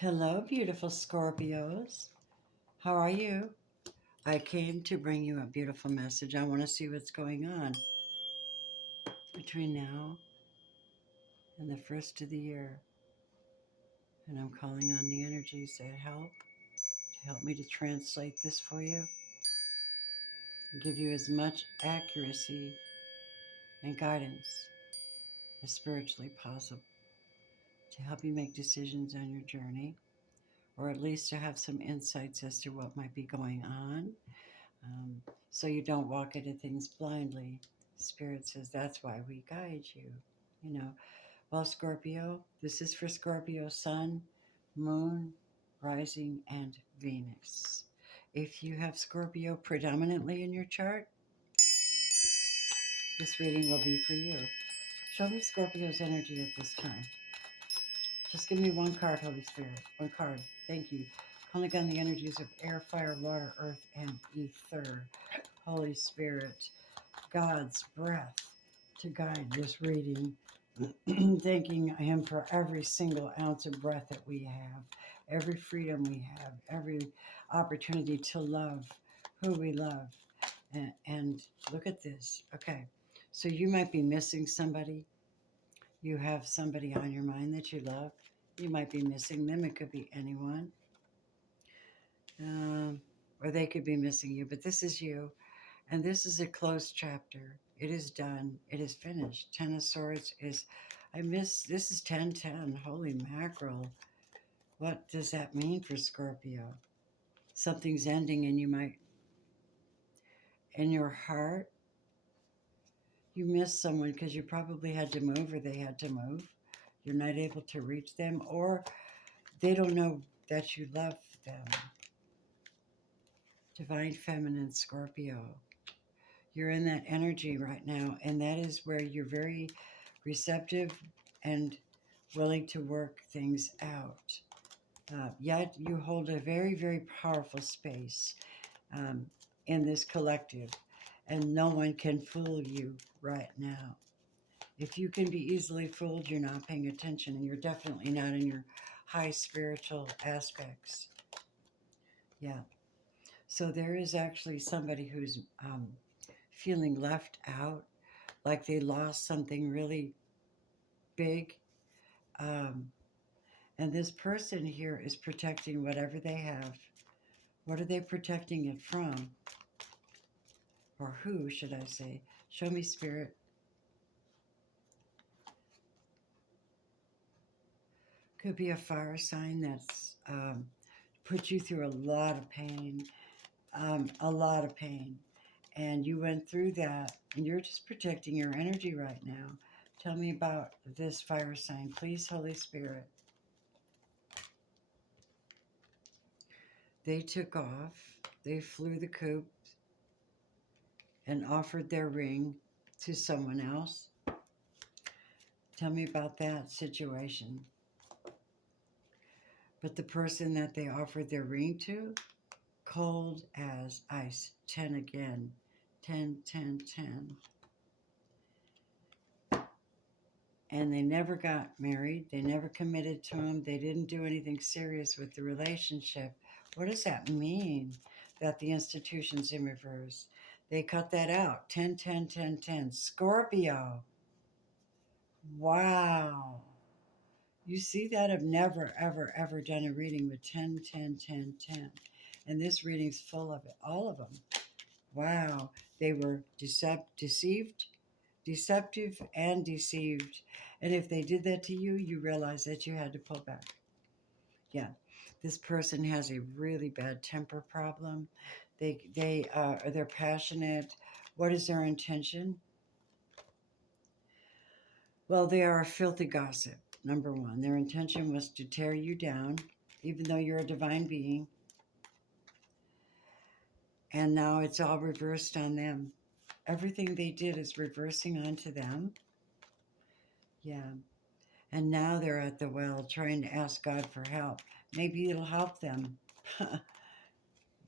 Hello, beautiful Scorpios. How are you? I came to bring you a beautiful message. I want to see what's going on between now and the first of the year. And I'm calling on the energies that help me to translate this for you and give you as much accuracy and guidance as spiritually possible to help you make decisions on your journey, or at least to have some insights as to what might be going on, um, so you don't walk into things blindly. Spirit says that's why we guide you. You know, well, Scorpio, this is for Scorpio Sun, Moon, Rising, and Venus. If you have Scorpio predominantly in your chart, this reading will be for you. Show me Scorpio's energy at this time. Just give me one card, Holy Spirit. One card. Thank you. Calling on the energies of air, fire, water, earth, and ether. Holy Spirit, God's breath to guide this reading. Thanking Him for every single ounce of breath that we have, every freedom we have, every opportunity to love who we love. And look at this. Okay, so you might be missing somebody. You have somebody on your mind that you love. You might be missing them. It could be anyone. Or they could be missing you, but this is you. And this is a closed chapter. It is done. It is finished. Ten of Swords is, this is 10-10. Holy mackerel. What does that mean for Scorpio? Something's ending and you might, in your heart, you miss someone because you probably had to move or they had to move. You're not able to reach them, or they don't know that you love them. Divine Feminine Scorpio. You're in that energy right now, and that is where you're very receptive and willing to work things out. Yet you hold a very, very powerful space um, in this collective, and no one can fool you right now. If you can be easily fooled, you're not paying attention, and you're definitely not in your high spiritual aspects. Yeah. So there is actually somebody who's feeling left out, like they lost something really big. Um, and this person here is protecting whatever they have. What are they protecting it from? Or who, should I say? Show me, Spirit. Could be a fire sign that's put you through a lot of pain, a lot of pain. And you went through that, and you're just protecting your energy right now. Tell me about this fire sign, please, Holy Spirit. They took off, they flew the coop, and offered their ring to someone else. Tell me about that situation. But the person that they offered their ring to, cold as ice. 10 again. 10, 10, 10. And they never got married. They never committed to him. They didn't do anything serious with the relationship. What does that mean? That the institution's in reverse. They cut that out. 10, 10, 10, 10. Scorpio. Wow. You see that? I've never, ever, ever done a reading with 10, 10, 10, 10. And this reading's full of it. All of them. Wow. They were deceived, deceptive, and deceived. And if they did that to you, you realize that you had to pull back. Yeah. This person has a really bad temper problem. They're passionate. What is their intention? Well, they are a filthy gossip, number one. Their intention was to tear you down, even though you're a divine being. And now it's all reversed on them. Everything they did is reversing onto them. Yeah. And now they're at the well trying to ask God for help. Maybe it'll help them.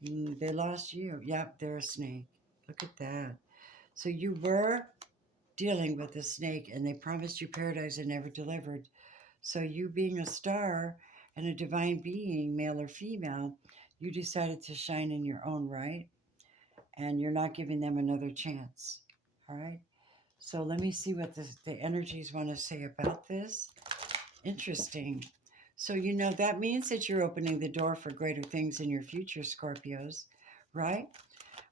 They lost you. Yep, they're a snake. Look at that. So you were dealing with a snake, and they promised you paradise and never delivered. So you being a star and a divine being, male or female, you decided to shine in your own right, and you're not giving them another chance. All right? So let me see what the energies want to say about this. Interesting. So, that means that you're opening the door for greater things in your future, Scorpios, right?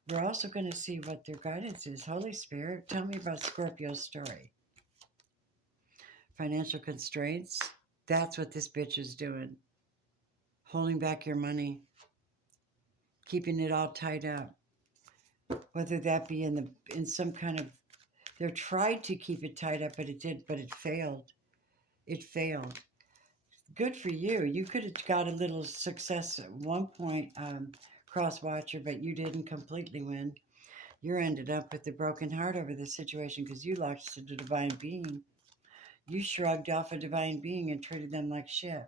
We're also going to see what their guidance is. Holy Spirit, tell me about Scorpio's story. Financial constraints. That's what this bitch is doing. Holding back your money. Keeping it all tied up. Whether that be in some kind of, they tried to keep it tied up, but it failed. It failed. Good for you. You could have got a little success at one point, Cross Watcher, but you didn't completely win. You ended up with a broken heart over this situation because you lost to the divine being. You shrugged off a divine being and treated them like shit.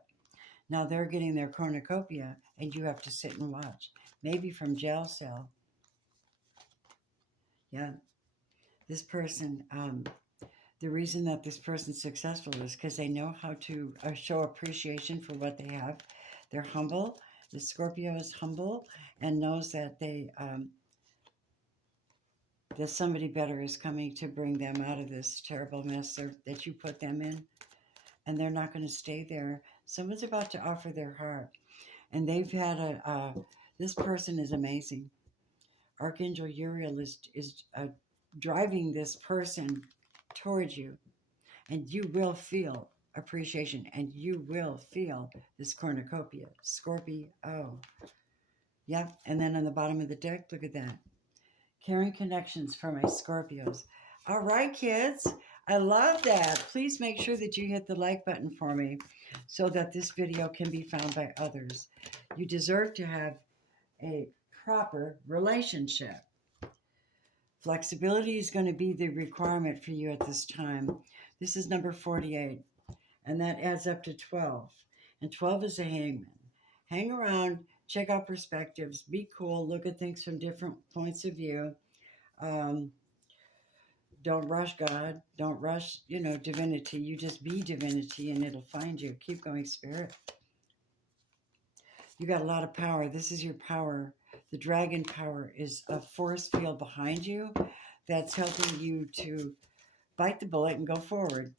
Now they're getting their cornucopia, and you have to sit and watch. Maybe from jail cell. Yeah. This person, the reason that this person's successful is because they know how to show appreciation for what they have. They're humble. The Scorpio is humble and knows that that somebody better is coming to bring them out of this terrible mess that you put them in, and they're not going to stay there. Someone's about to offer their heart, and they've had this person is amazing. Archangel Uriel is driving this person towards you, and you will feel appreciation, and you will feel this cornucopia. Scorpio. Yep. And then on the bottom of the deck, look at that. Caring connections for my Scorpios. All right, kids. I love that. Please make sure that you hit the like button for me so that this video can be found by others. You deserve to have a proper relationship. Flexibility is going to be the requirement for you at this time. This is number 48, and that adds up to 12. And 12 is a hangman. Hang around, check out perspectives, be cool, look at things from different points of view. Don't rush God. Don't rush, divinity. You just be divinity and it'll find you. Keep going, Spirit. You got a lot of power. This is your power. The dragon power is a force field behind you that's helping you to bite the bullet and go forward.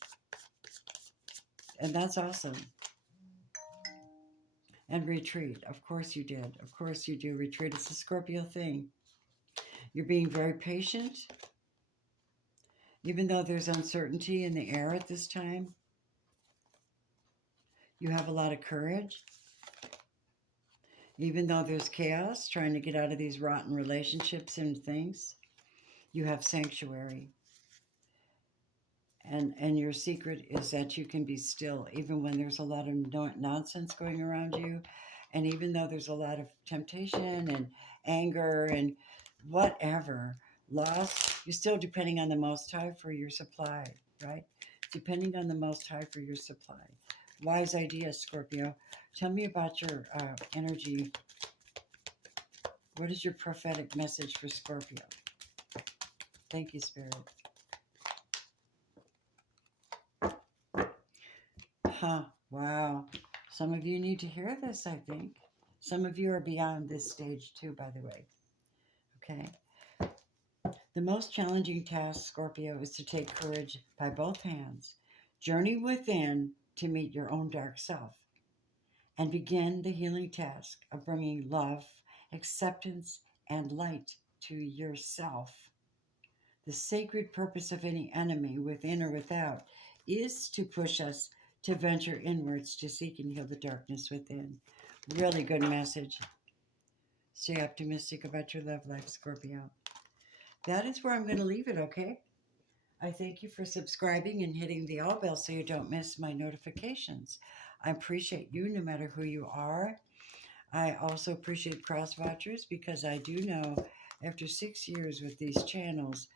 And that's awesome. And retreat. Of course you did. Of course you do. Retreat. It's a Scorpio thing. You're being very patient. Even though there's uncertainty in the air at this time, you have a lot of courage. Even though there's chaos, trying to get out of these rotten relationships and things, you have sanctuary. And your secret is that you can be still, even when there's a lot of nonsense going around you. And even though there's a lot of temptation and anger and whatever, loss, you're still depending on the Most High for your supply, right? Depending on the Most High for your supply. Wise idea, Scorpio. Tell me about your energy. What is your prophetic message for Scorpio? Thank you, Spirit. Wow. Some of you need to hear this, I think. Some of you are beyond this stage too, by the way. Okay. The most challenging task, Scorpio, is to take courage by both hands, journey within to meet your own dark self, and begin the healing task of bringing love, acceptance, and light to yourself. The sacred purpose of any enemy, within or without, is to push us to venture inwards to seek and heal the darkness within. Really good message. Stay optimistic about your love life, Scorpio. That is where I'm going to leave it, okay? I thank you for subscribing and hitting the all bell so you don't miss my notifications. I appreciate you no matter who you are. I also appreciate cross watchers because I do know after 6 years with these channels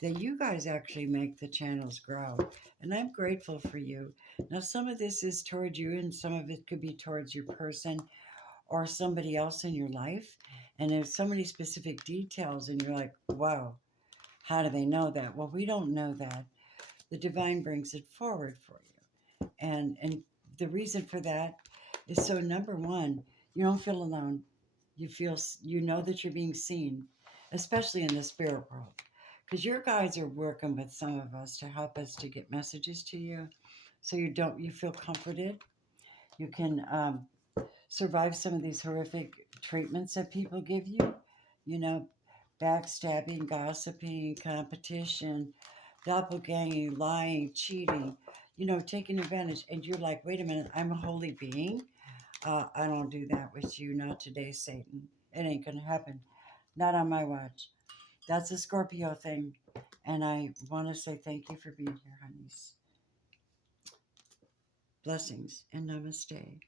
that you guys actually make the channels grow. And I'm grateful for you. Now, some of this is towards you and some of it could be towards your person or somebody else in your life. And there's so many specific details and you're like, wow, how do they know that? Well, we don't know that. The divine brings it forward for you. And the reason for that So number one, you don't feel alone. You know that you're being seen, especially in the spirit world, because your guides are working with some of us to help us to get messages to you, so you feel comforted. You can survive some of these horrific treatments that people give you. You know, backstabbing, gossiping, competition, doppelganging, lying, cheating. Taking advantage, and you're like, wait a minute, I'm a holy being. I don't do that with you. Not today, Satan. It ain't going to happen. Not on my watch. That's a Scorpio thing. And I want to say thank you for being here, honeys. Blessings and namaste.